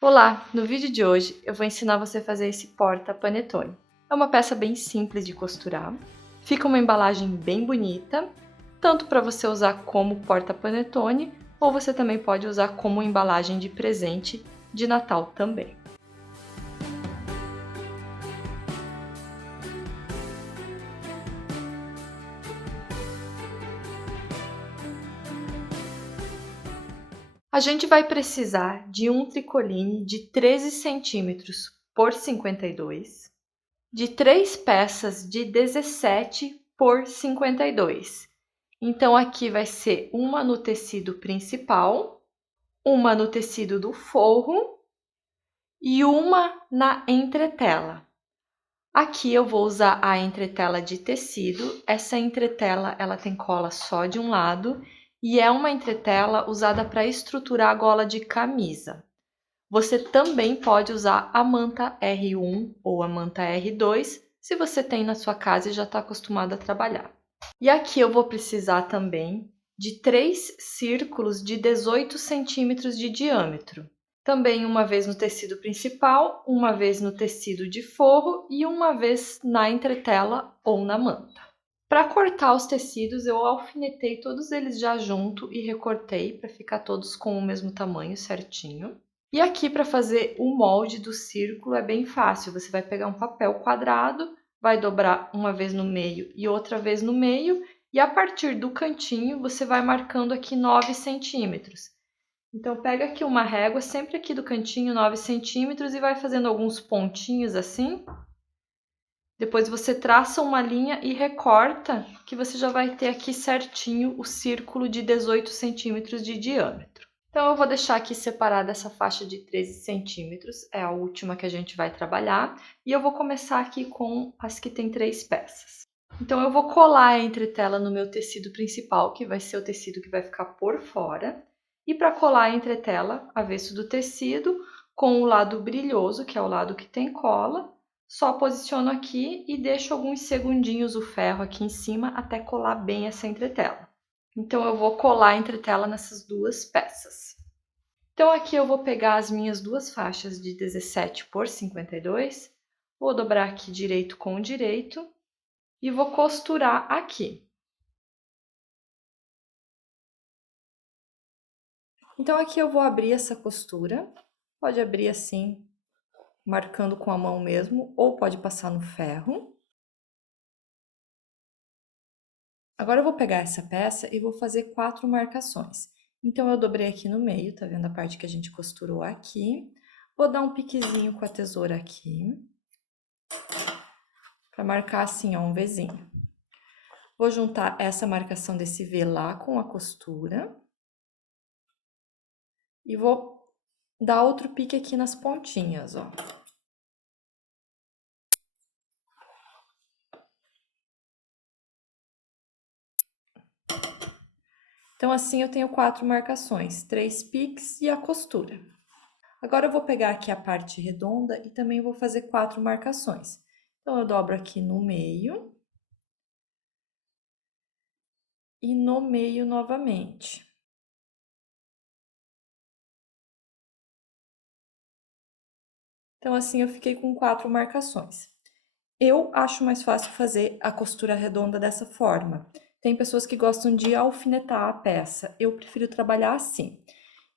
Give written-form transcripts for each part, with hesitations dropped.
Olá! No vídeo de hoje eu vou ensinar você a fazer esse porta-panetone. É uma peça bem simples de costurar, fica uma embalagem bem bonita, tanto para você usar como porta-panetone, ou você também pode usar como embalagem de presente de Natal também. A gente vai precisar de um tricoline de 13 centímetros por 52, de 3 peças de 17 por 52. Então, aqui vai ser uma no tecido principal, uma no tecido do forro e uma na entretela. Aqui eu vou usar a entretela de tecido. Essa entretela ela tem cola só de um lado e é uma entretela usada para estruturar a gola de camisa. Você também pode usar a manta R1 ou a manta R2, se você tem na sua casa e já está acostumado a trabalhar. E aqui eu vou precisar também de 3 círculos de 18 centímetros de diâmetro. Também uma vez no tecido principal, uma vez no tecido de forro e uma vez na entretela ou na manta. Para cortar os tecidos, eu alfinetei todos eles já junto e recortei para ficar todos com o mesmo tamanho certinho. E aqui para fazer o molde do círculo é bem fácil, você vai pegar um papel quadrado, vai dobrar uma vez no meio e outra vez no meio, e a partir do cantinho você vai marcando aqui 9 centímetros. Então pega aqui uma régua, sempre aqui do cantinho 9 centímetros e vai fazendo alguns pontinhos assim. Depois você traça uma linha e recorta, que você já vai ter aqui certinho o círculo de 18 centímetros de diâmetro. Então eu vou deixar aqui separada essa faixa de 13 centímetros, é a última que a gente vai trabalhar, e eu vou começar aqui com as que tem 3 peças. Então eu vou colar a entretela no meu tecido principal, que vai ser o tecido que vai ficar por fora, e para colar a entretela, avesso do tecido, com o lado brilhoso, que é o lado que tem cola, só posiciono aqui e deixo alguns segundinhos o ferro aqui em cima até colar bem essa entretela. Então eu vou colar a entretela nessas duas peças. Então aqui eu vou pegar as minhas duas faixas de 17 por 52, vou dobrar aqui direito com direito e vou costurar aqui. Então aqui eu vou abrir essa costura, pode abrir assim, marcando com a mão mesmo, ou pode passar no ferro. Agora eu vou pegar essa peça e vou fazer 4 marcações. Então eu dobrei aqui no meio, tá vendo a parte que a gente costurou aqui? Vou dar um piquezinho com a tesoura aqui, para marcar assim, ó, um Vzinho. Vou juntar essa marcação desse V lá com a costura. E vou dar outro pique aqui nas pontinhas, ó. Então, assim eu tenho 4 marcações, 3 piques e a costura. Agora eu vou pegar aqui a parte redonda e também vou fazer 4 marcações. Então, eu dobro aqui no meio. E no meio novamente. Então, assim eu fiquei com 4 marcações. Eu acho mais fácil fazer a costura redonda dessa forma. Tem pessoas que gostam de alfinetar a peça, eu prefiro trabalhar assim.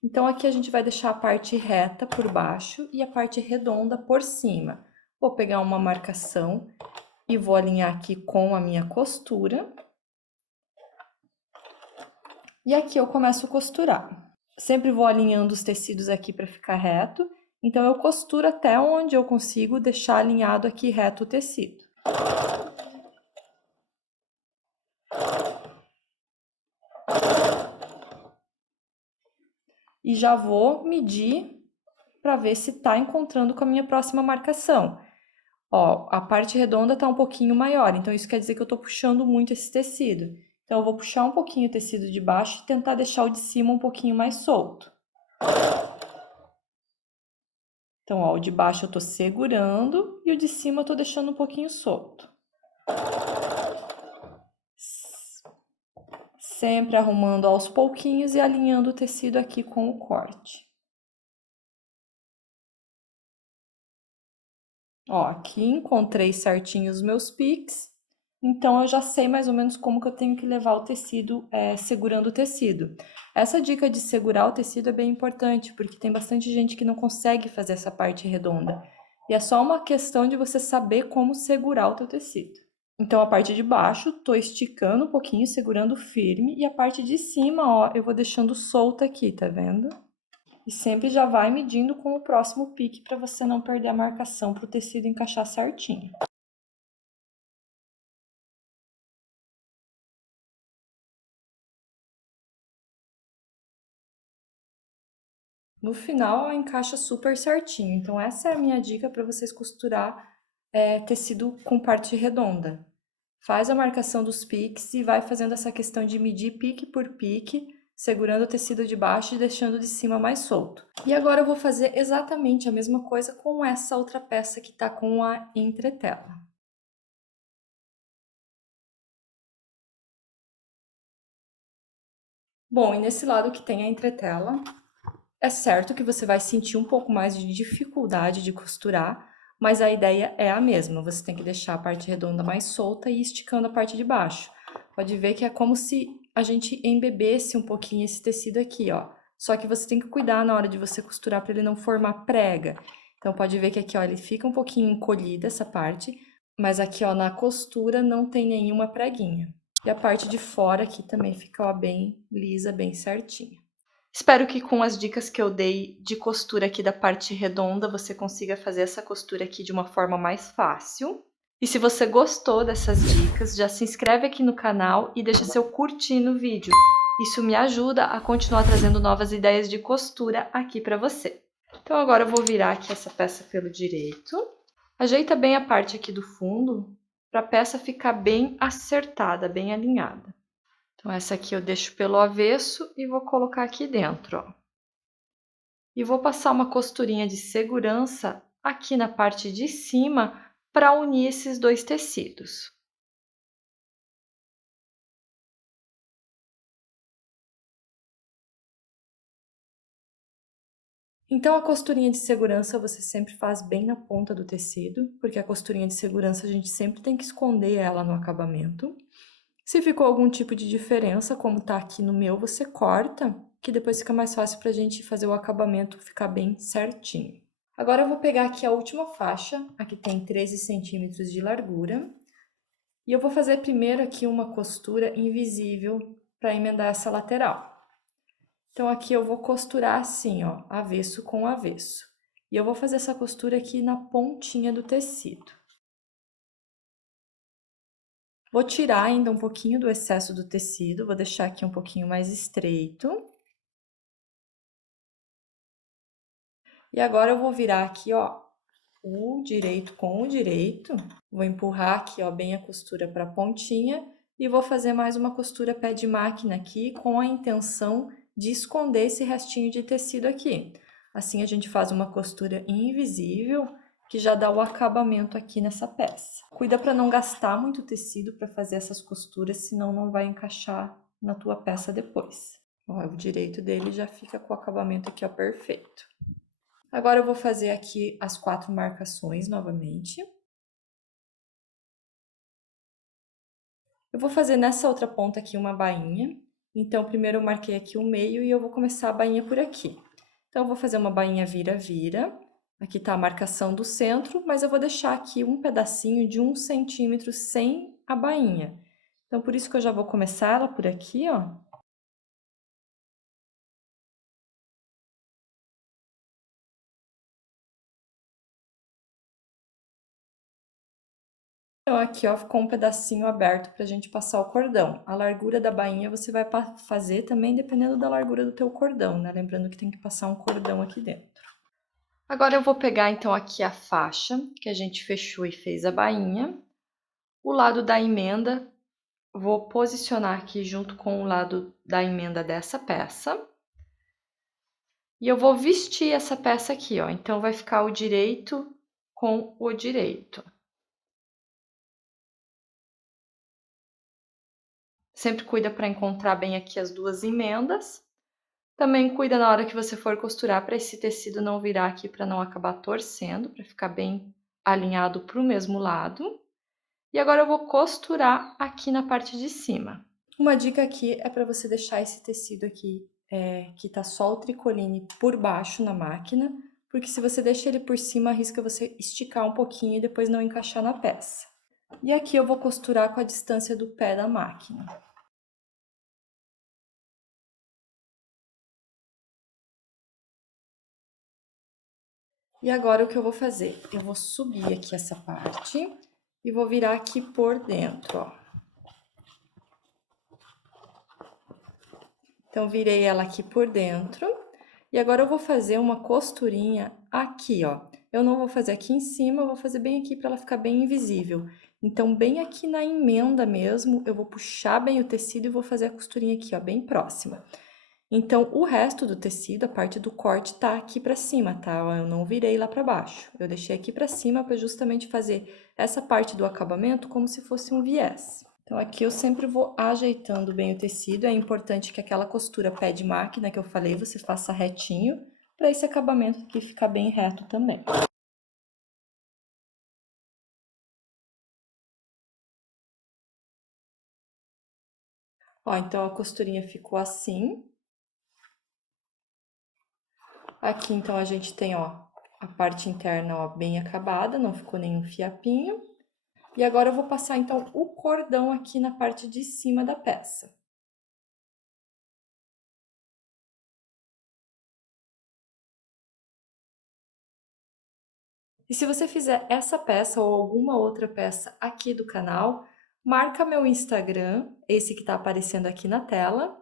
Então, aqui a gente vai deixar a parte reta por baixo e a parte redonda por cima. Vou pegar uma marcação e vou alinhar aqui com a minha costura. E aqui eu começo a costurar. Sempre vou alinhando os tecidos aqui para ficar reto. Então, eu costuro até onde eu consigo deixar alinhado aqui reto o tecido. E já vou medir para ver se está encontrando com a minha próxima marcação. Ó, a parte redonda está um pouquinho maior, então isso quer dizer que eu estou puxando muito esse tecido. Então, eu vou puxar um pouquinho o tecido de baixo e tentar deixar o de cima um pouquinho mais solto. Então, ó, o de baixo eu estou segurando e o de cima eu estou deixando um pouquinho solto. Sempre arrumando aos pouquinhos e alinhando o tecido aqui com o corte. Ó, aqui encontrei certinho os meus piques, então eu já sei mais ou menos como que eu tenho que levar o tecido, segurando o tecido. Essa dica de segurar o tecido é bem importante, porque tem bastante gente que não consegue fazer essa parte redonda. E é só uma questão de você saber como segurar o teu tecido. Então, a parte de baixo, tô esticando um pouquinho, segurando firme, e a parte de cima, ó, eu vou deixando solta aqui, tá vendo? E sempre já vai medindo com o próximo pique para você não perder a marcação para o tecido encaixar certinho. No final, ela encaixa super certinho. Então, essa é a minha dica para vocês costurar tecido com parte redonda. Faz a marcação dos piques e vai fazendo essa questão de medir pique por pique, segurando o tecido de baixo e deixando de cima mais solto. E agora eu vou fazer exatamente a mesma coisa com essa outra peça que está com a entretela. Bom, e nesse lado que tem a entretela, é certo que você vai sentir um pouco mais de dificuldade de costurar, mas a ideia é a mesma. Você tem que deixar a parte redonda mais solta e ir esticando a parte de baixo. Pode ver que é como se a gente embebesse um pouquinho esse tecido aqui, ó. Só que você tem que cuidar na hora de você costurar para ele não formar prega. Então, pode ver que aqui, ó, ele fica um pouquinho encolhida essa parte, mas aqui, ó, na costura não tem nenhuma preguinha. E a parte de fora aqui também fica, ó, bem lisa, bem certinha. Espero que com as dicas que eu dei de costura aqui da parte redonda, você consiga fazer essa costura aqui de uma forma mais fácil. E se você gostou dessas dicas, já se inscreve aqui no canal e deixa seu curtir no vídeo. Isso me ajuda a continuar trazendo novas ideias de costura aqui para você. Então agora eu vou virar aqui essa peça pelo direito. Ajeita bem a parte aqui do fundo, para a peça ficar bem acertada, bem alinhada. Então, essa aqui eu deixo pelo avesso e vou colocar aqui dentro, ó. E vou passar uma costurinha de segurança aqui na parte de cima para unir esses dois tecidos. Então, a costurinha de segurança você sempre faz bem na ponta do tecido, porque a costurinha de segurança a gente sempre tem que esconder ela no acabamento. Se ficou algum tipo de diferença, como tá aqui no meu, você corta, que depois fica mais fácil pra gente fazer o acabamento ficar bem certinho. Agora eu vou pegar aqui a última faixa, aqui tem 13 centímetros de largura, e eu vou fazer primeiro aqui uma costura invisível para emendar essa lateral. Então, aqui eu vou costurar assim, ó, avesso com avesso. E eu vou fazer essa costura aqui na pontinha do tecido. Vou tirar ainda um pouquinho do excesso do tecido, vou deixar aqui um pouquinho mais estreito. E agora eu vou virar aqui, ó, o direito com o direito. Vou empurrar aqui, ó, bem a costura para a pontinha e vou fazer mais uma costura pé de máquina aqui com a intenção de esconder esse restinho de tecido aqui. Assim a gente faz uma costura invisível que já dá o acabamento aqui nessa peça. Cuida para não gastar muito tecido para fazer essas costuras, senão não vai encaixar na tua peça depois. Ó, o direito dele já fica com o acabamento aqui, ó, perfeito. Agora eu vou fazer aqui as 4 marcações novamente. Eu vou fazer nessa outra ponta aqui uma bainha. Então, primeiro eu marquei aqui o meio e eu vou começar a bainha por aqui. Então, eu vou fazer uma bainha vira-vira. Aqui tá a marcação do centro, mas eu vou deixar aqui um pedacinho de 1 centímetro sem a bainha. Então, por isso que eu já vou começar ela por aqui, ó. Então, aqui, ó, ficou um pedacinho aberto pra gente passar o cordão. A largura da bainha você vai fazer também dependendo da largura do teu cordão, né? Lembrando que tem que passar um cordão aqui dentro. Agora eu vou pegar, então, aqui a faixa que a gente fechou e fez a bainha. O lado da emenda, vou posicionar aqui junto com o lado da emenda dessa peça. E eu vou vestir essa peça aqui, ó. Então, vai ficar o direito com o direito. Sempre cuida para encontrar bem aqui as duas emendas. Também cuida na hora que você for costurar para esse tecido não virar aqui, para não acabar torcendo, para ficar bem alinhado para o mesmo lado. E agora eu vou costurar aqui na parte de cima. Uma dica aqui é para você deixar esse tecido aqui, que tá só o tricoline por baixo na máquina, porque se você deixa ele por cima, arrisca você esticar um pouquinho e depois não encaixar na peça. E aqui eu vou costurar com a distância do pé da máquina. E agora o que eu vou fazer? Eu vou subir aqui essa parte e vou virar aqui por dentro, ó. Então, virei ela aqui por dentro. E agora eu vou fazer uma costurinha aqui, ó. Eu não vou fazer aqui em cima, eu vou fazer bem aqui para ela ficar bem invisível. Então, bem aqui na emenda mesmo, eu vou puxar bem o tecido e vou fazer a costurinha aqui, ó, bem próxima. Então, o resto do tecido, a parte do corte, tá aqui pra cima, tá? Eu não virei lá pra baixo. Eu deixei aqui pra cima pra justamente fazer essa parte do acabamento como se fosse um viés. Então, aqui eu sempre vou ajeitando bem o tecido. É importante que aquela costura pé de máquina que eu falei, você faça retinho, pra esse acabamento aqui ficar bem reto também. Ó, então a costurinha ficou assim. Aqui, então, a gente tem, ó, a parte interna, ó, bem acabada, não ficou nenhum fiapinho. E agora eu vou passar, então, o cordão aqui na parte de cima da peça. E se você fizer essa peça ou alguma outra peça aqui do canal, marca meu Instagram, esse que está aparecendo aqui na tela,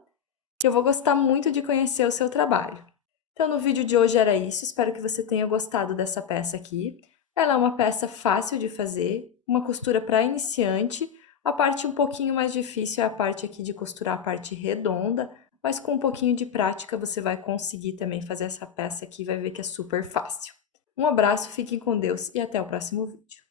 que eu vou gostar muito de conhecer o seu trabalho. Então, no vídeo de hoje era isso, espero que você tenha gostado dessa peça aqui. Ela é uma peça fácil de fazer, uma costura para iniciante. A parte um pouquinho mais difícil é a parte aqui de costurar a parte redonda, mas com um pouquinho de prática você vai conseguir também fazer essa peça aqui e vai ver que é super fácil. Um abraço, fiquem com Deus e até o próximo vídeo.